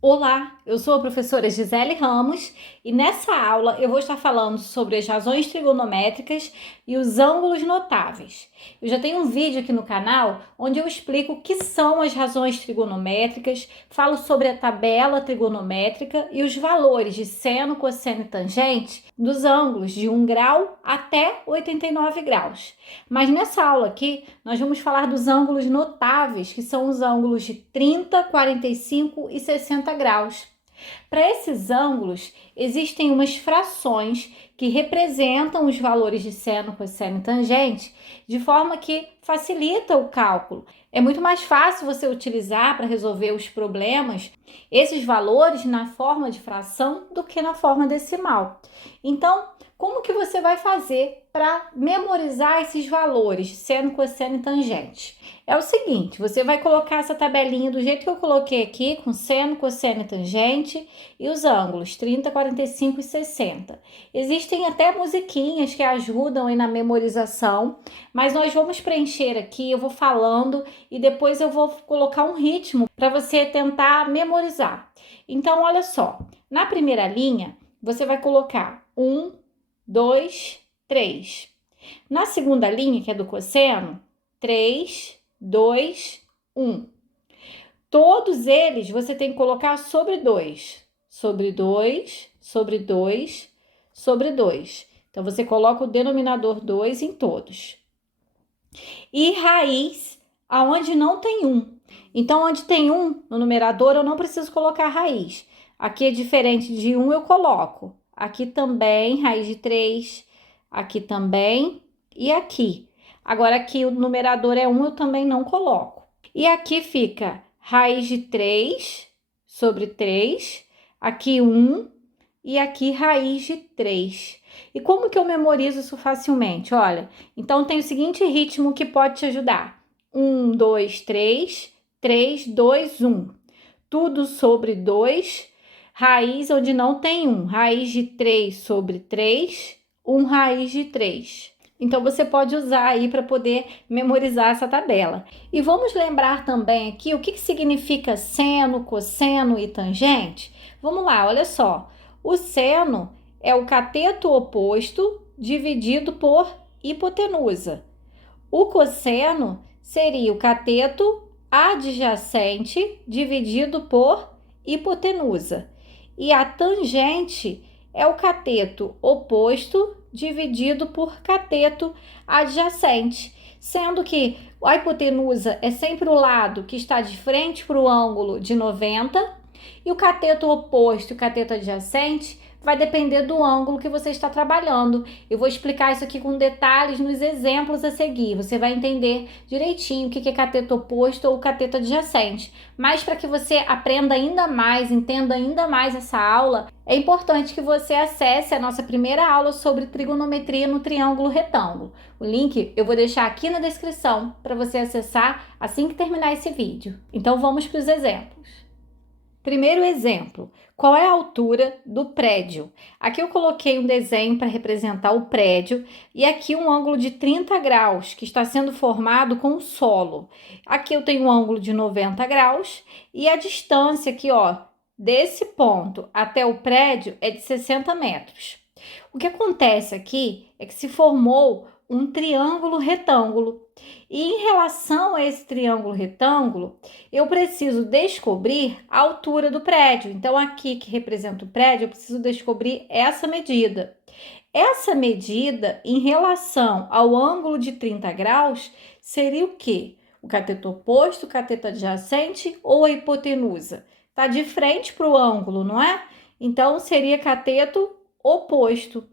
Olá, eu sou a professora Gisele Ramos e nessa aula eu vou estar falando sobre as razões trigonométricas e os ângulos notáveis. Eu já tenho um vídeo aqui no canal onde eu explico o que são as razões trigonométricas, falo sobre a tabela trigonométrica e os valores de seno, cosseno e tangente dos ângulos de 1 grau até 89 graus. Mas nessa aula aqui nós vamos falar dos ângulos notáveis, que são os ângulos de 30, 45 e 60 graus. Para esses ângulos, existem umas frações que representam os valores de seno, cosseno e tangente, de forma que facilita o cálculo. É muito mais fácil você utilizar para resolver os problemas esses valores na forma de fração do que na forma decimal. Então, como que você vai fazer para memorizar esses valores de seno, cosseno e tangente? É o seguinte, você vai colocar essa tabelinha do jeito que eu coloquei aqui, com seno, cosseno e tangente, e os ângulos 30, 45 e 60. Existem até musiquinhas que ajudam aí na memorização, mas nós vamos preencher aqui, eu vou falando e depois eu vou colocar um ritmo para você tentar memorizar. Então, olha só, na primeira linha, você vai colocar 1, 2, 3. Na segunda linha, que é do cosseno, 3, 2, 1. Todos eles você tem que colocar sobre 2. Sobre 2, sobre 2, sobre 2. Então, você coloca o denominador 2 em todos. E raiz aonde não tem 1. Então, onde tem 1 no numerador, eu não preciso colocar raiz. Aqui é diferente de 1, eu coloco. Aqui também, raiz de 3. Aqui também e aqui. Agora, aqui o numerador é 1, eu também não coloco. E aqui fica raiz de 3 sobre 3. Aqui 1 e aqui raiz de 3. E como que eu memorizo isso facilmente? Olha, então tem o seguinte ritmo que pode te ajudar. 1, 2, 3, 3, 2, 1. Tudo sobre 2, raiz onde não tem 1. Raiz de 3 sobre 3, 1 raiz de 3. Então, você pode usar aí para poder memorizar essa tabela. E vamos lembrar também aqui o que significa seno, cosseno e tangente? Vamos lá, olha só. O seno é o cateto oposto dividido por hipotenusa. O cosseno seria o cateto adjacente dividido por hipotenusa. E a tangente é o cateto oposto dividido por cateto adjacente, sendo que a hipotenusa é sempre o lado que está de frente para o ângulo de 90 e o cateto oposto e o cateto adjacente vai depender do ângulo que você está trabalhando. Eu vou explicar isso aqui com detalhes nos exemplos a seguir. Você vai entender direitinho o que é cateto oposto ou cateto adjacente. Mas para que você aprenda ainda mais, entenda ainda mais essa aula, é importante que você acesse a nossa primeira aula sobre trigonometria no triângulo retângulo. O link eu vou deixar aqui na descrição para você acessar assim que terminar esse vídeo. Então vamos para os exemplos. Primeiro exemplo, qual é a altura do prédio? Aqui eu coloquei um desenho para representar o prédio e aqui um ângulo de 30 graus que está sendo formado com o solo. Aqui eu tenho um ângulo de 90 graus e a distância aqui, ó, desse ponto até o prédio é de 60 metros. O que acontece aqui é que se formou um triângulo retângulo. E em relação a esse triângulo retângulo, eu preciso descobrir a altura do prédio. Então, aqui que representa o prédio, eu preciso descobrir essa medida. Essa medida, em relação ao ângulo de 30 graus, seria o quê? O cateto oposto, o cateto adjacente ou a hipotenusa? Está de frente para o ângulo, não é? Então, seria cateto oposto.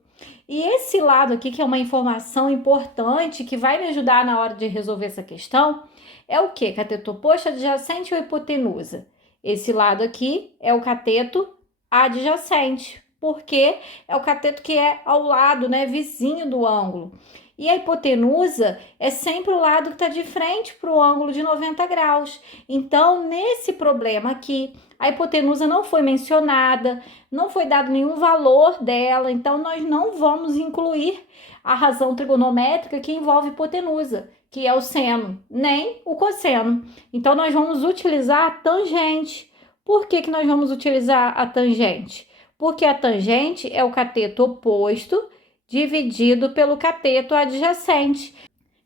E esse lado aqui, que é uma informação importante que vai me ajudar na hora de resolver essa questão, é o quê? Cateto oposto, adjacente ou hipotenusa? Esse lado aqui é o cateto adjacente, porque é o cateto que é ao lado, né, vizinho do ângulo. E a hipotenusa é sempre o lado que está de frente para o ângulo de 90 graus. Então, nesse problema aqui, a hipotenusa não foi mencionada, não foi dado nenhum valor dela, então nós não vamos incluir a razão trigonométrica que envolve hipotenusa, que é o seno, nem o cosseno. Então, nós vamos utilizar a tangente, Por que nós vamos utilizar a tangente? Porque a tangente é o cateto oposto dividido pelo cateto adjacente,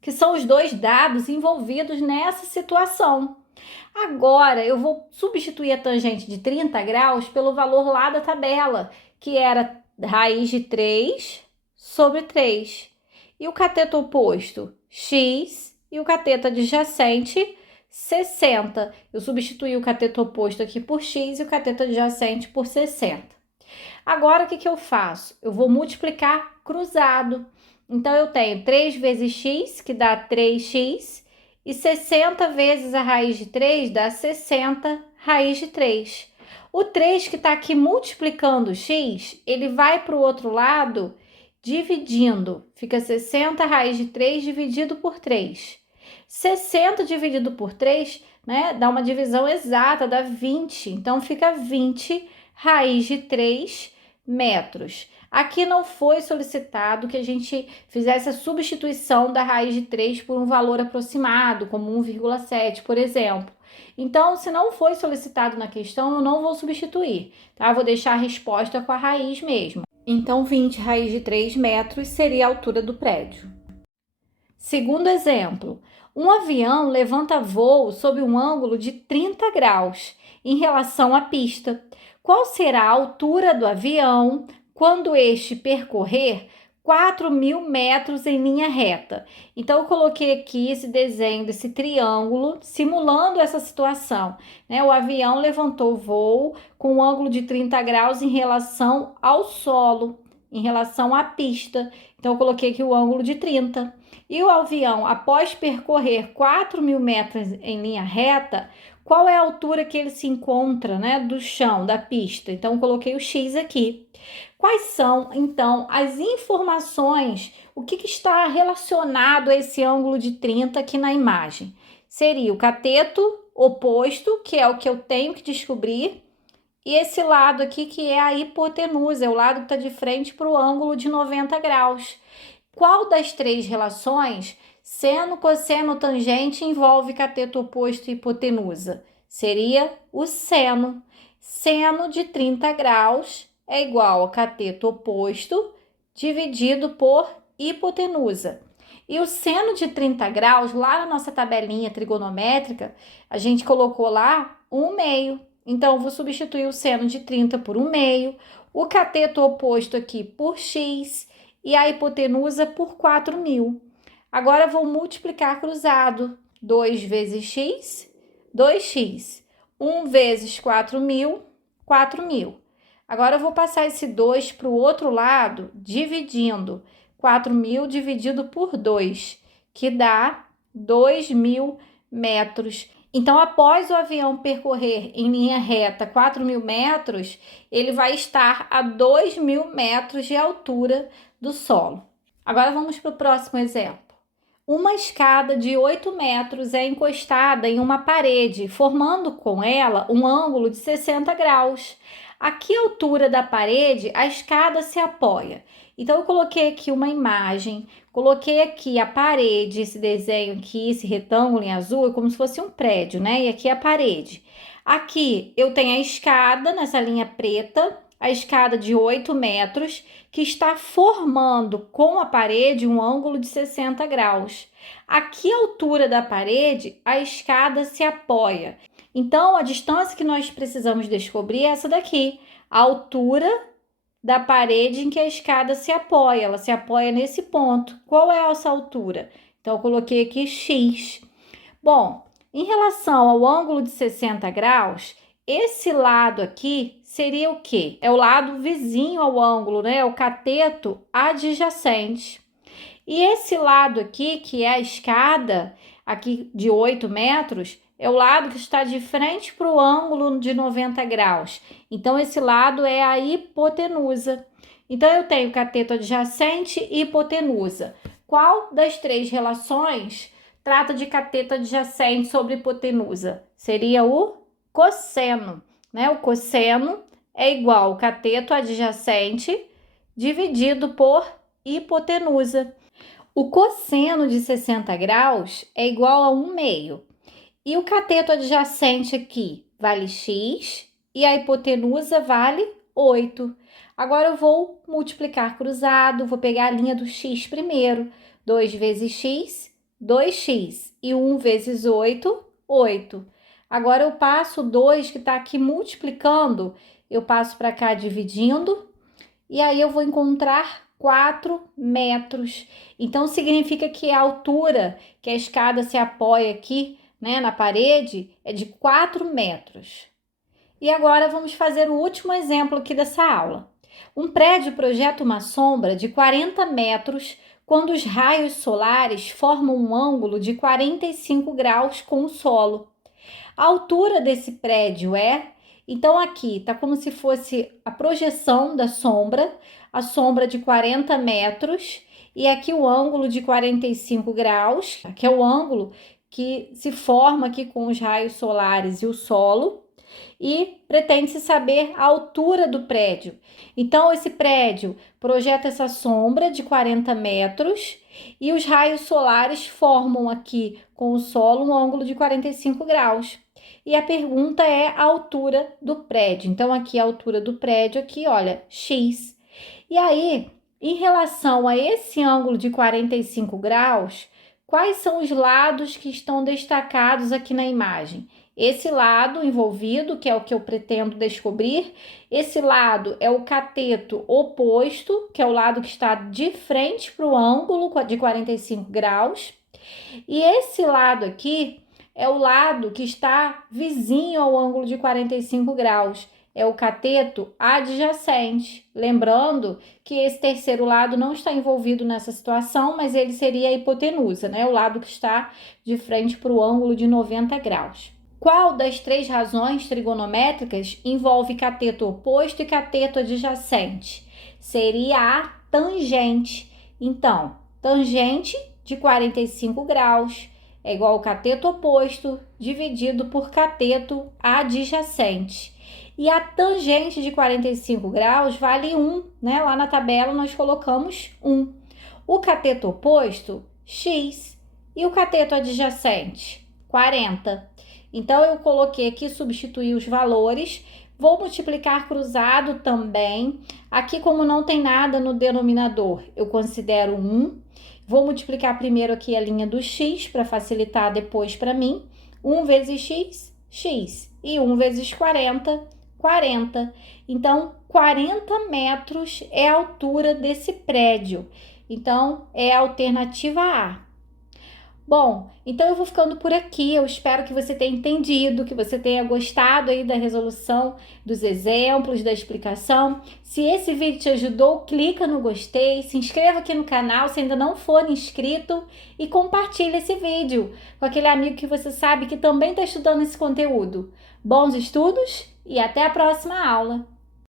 que são os dois dados envolvidos nessa situação. Agora, eu vou substituir a tangente de 30 graus pelo valor lá da tabela, que era raiz de 3 sobre 3. E o cateto oposto, x, e o cateto adjacente, 60. Eu substituí o cateto oposto aqui por x e o cateto adjacente por 60. Agora, o que eu faço? Eu vou multiplicar cruzado. Então, eu tenho 3 vezes x, que dá 3x, e 60 vezes a raiz de 3 dá 60 raiz de 3. O 3 que está aqui multiplicando x, ele vai para o outro lado dividindo. Fica 60 raiz de 3 dividido por 3. 60 dividido por 3, né, dá uma divisão exata, dá 20. Então, fica 20 raiz de 3 metros. Aqui não foi solicitado que a gente fizesse a substituição da raiz de 3 por um valor aproximado, como 1,7, por exemplo. Então, se não foi solicitado na questão, eu não vou substituir, tá? Eu vou deixar a resposta com a raiz mesmo. Então, 20 raiz de 3 metros seria a altura do prédio. Segundo exemplo, um avião levanta voo sob um ângulo de 30 graus em relação à pista. Qual será a altura do avião quando este percorrer 4.000 metros em linha reta? Então, eu coloquei aqui esse desenho desse triângulo, simulando essa situação, né? O avião levantou o voo com um ângulo de 30 graus em relação ao solo, em relação à pista. Então, eu coloquei aqui o ângulo de 30. E o avião, após percorrer 4.000 metros em linha reta, qual é a altura que ele se encontra, né, do chão, da pista? Então, eu coloquei o X aqui. Quais são, então, as informações, o que está relacionado a esse ângulo de 30 aqui na imagem? Seria o cateto oposto, que é o que eu tenho que descobrir, e esse lado aqui, que é a hipotenusa, é o lado que está de frente para o ângulo de 90 graus. Qual das três relações, seno, cosseno, tangente, envolve cateto oposto e hipotenusa? Seria o seno. Seno de 30 graus é igual a cateto oposto dividido por hipotenusa. E o seno de 30 graus, lá na nossa tabelinha trigonométrica, a gente colocou lá 1/2. Então, eu vou substituir o seno de 30 por 1/2, o cateto oposto aqui por x, e a hipotenusa por 4.000. Agora, vou multiplicar cruzado. 2 vezes x, 2x. 1 vezes 4.000, 4.000. Agora, eu vou passar esse 2 para o outro lado, dividindo. 4.000 dividido por 2, que dá 2.000 metros. Então, após o avião percorrer em linha reta 4.000 metros, ele vai estar a 2.000 metros de altura do solo. Agora vamos para o próximo exemplo. Uma escada de 8 metros é encostada em uma parede, formando com ela um ângulo de 60 graus. A que altura da parede a escada se apoia? Então, eu coloquei aqui uma imagem, coloquei aqui a parede, esse desenho aqui, esse retângulo em azul, é como se fosse um prédio, né? E aqui a parede. Aqui eu tenho a escada nessa linha preta, a escada de 8 metros, que está formando com a parede um ângulo de 60 graus. A que altura da parede a escada se apoia? Então, a distância que nós precisamos descobrir é essa daqui, a altura da parede em que a escada se apoia. Ela se apoia nesse ponto. Qual é essa altura? Então, eu coloquei aqui x. Bom, em relação ao ângulo de 60 graus, esse lado aqui seria o quê? É o lado vizinho ao ângulo, né? É o cateto adjacente. E esse lado aqui, que é a escada, aqui de 8 metros, é o lado que está de frente para o ângulo de 90 graus. Então, esse lado é a hipotenusa. Então, eu tenho cateto adjacente e hipotenusa. Qual das três relações trata de cateto adjacente sobre hipotenusa? Seria o cosseno, né? O cosseno é igual ao cateto adjacente dividido por hipotenusa. O cosseno de 60 graus é igual a 1/2. E o cateto adjacente aqui vale x e a hipotenusa vale 8. Agora eu vou multiplicar cruzado, vou pegar a linha do x primeiro. 2 vezes x, 2x. E 1 vezes 8, 8. Agora eu passo o 2 que está aqui multiplicando, eu passo para cá dividindo, e aí eu vou encontrar 4 metros. Então, significa que a altura que a escada se apoia aqui, né, na parede, é de 4 metros. E agora vamos fazer o último exemplo aqui dessa aula. Um prédio projeta uma sombra de 40 metros quando os raios solares formam um ângulo de 45 graus com o solo. A altura desse prédio é... Então, aqui está como se fosse a projeção da sombra, a sombra de 40 metros, e aqui o ângulo de 45 graus, que é o ângulo que se forma aqui com os raios solares e o solo, e pretende-se saber a altura do prédio. Então, esse prédio projeta essa sombra de 40 metros e os raios solares formam aqui com o solo um ângulo de 45 graus. E a pergunta é a altura do prédio. Então, aqui a altura do prédio, aqui, olha, x. E aí, em relação a esse ângulo de 45 graus, quais são os lados que estão destacados aqui na imagem? Esse lado envolvido, que é o que eu pretendo descobrir, esse lado é o cateto oposto, que é o lado que está de frente para o ângulo de 45 graus, e esse lado aqui é o lado que está vizinho ao ângulo de 45 graus, é o cateto adjacente. Lembrando que esse terceiro lado não está envolvido nessa situação, mas ele seria a hipotenusa, né? O lado que está de frente para o ângulo de 90 graus. Qual das 3 razões trigonométricas envolve cateto oposto e cateto adjacente? Seria a tangente. Então, tangente de 45 graus é igual ao cateto oposto dividido por cateto adjacente. E a tangente de 45 graus vale 1, né? Lá na tabela nós colocamos 1. O cateto oposto, x. E o cateto adjacente, 40. Então, eu coloquei aqui, substituí os valores, vou multiplicar cruzado também. Aqui, como não tem nada no denominador, eu considero 1. Vou multiplicar primeiro aqui a linha do x, para facilitar depois para mim. 1 vezes x, x. E 1 vezes 40, 40. Então, 40 metros é a altura desse prédio. Então, é a alternativa A. Bom, então eu vou ficando por aqui. Eu espero que você tenha entendido, que você tenha gostado aí da resolução, dos exemplos, da explicação. Se esse vídeo te ajudou, clica no gostei, se inscreva aqui no canal se ainda não for inscrito e compartilhe esse vídeo com aquele amigo que você sabe que também está estudando esse conteúdo. Bons estudos e até a próxima aula!